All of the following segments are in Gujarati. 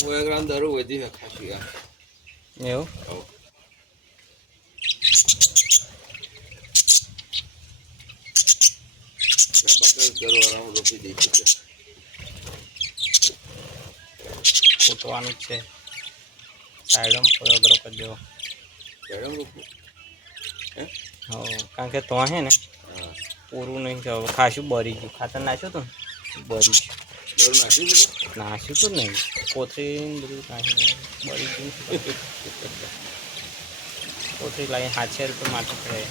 પોયાગ્રામ દારૂ વધી ખાસી એવું ઘરવાળા રોપી દઈશું ફૂટવાનું જ છે સાઈડમાં પોયાગ્રો કરી દેવો કારણ કે તો હે ને પૂરું નહીં કે ખાસું બરી ગયું ખાતર નાખ્યું હતું ને બરી ગયું નાખ્યું હતું નહીં કોથળી બધું નાખ્યું બરી ગયું કોથળી લાવીને 700 રૂપિયા માટે પડે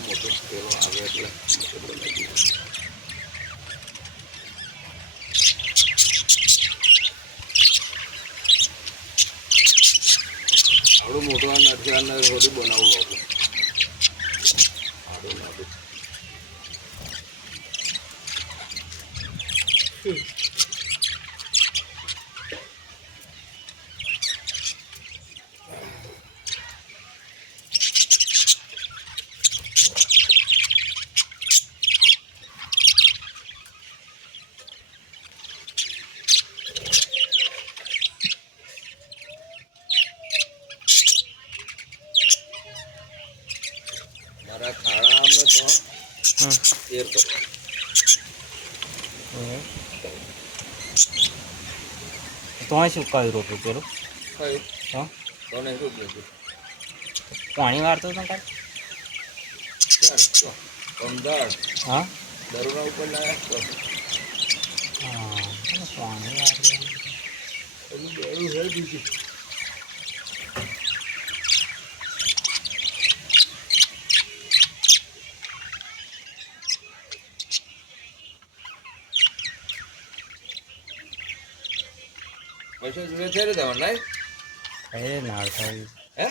મોટો પેલો આવે એટલે આવડું મોટું આ નથી બધું બનાવું લો મારા ખાડામાં તો તેર કરવા તો શું કયું રોપ્યું પેલું કયું તો નહીં રોપ્યું પાણી વાળતો હતો કાંઈ પંદર હા દરોડા ઉપર લાયા હા પાણી વાળતું એનું દરું હે બીજું પછી જોડે થઈ રહ્યા નહીં થઈ ના થઈ હે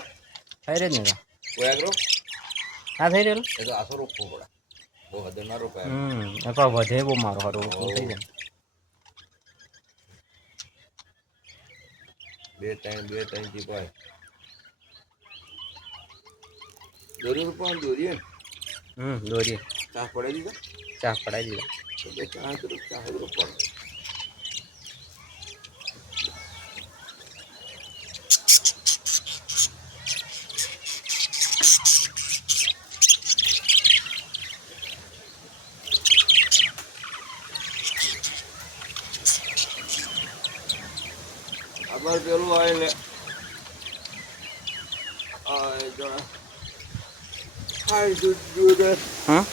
થઈ રહે ને પોયાગ્રો હા થઈ રહેલું એ તો આસો રોપવો પડે બહુ હદે ના રોપાય પણ વધે બહુ મારો હારો થઈ જાય બે ત્રણ જીપાય દોરી રૂપિયા દોરીએ દોરીએ ચા પડાવી દીધા ચા પડાવી દીધા ચા રૂપિયા અમારે પેલું આવે એટલે દૂધ હા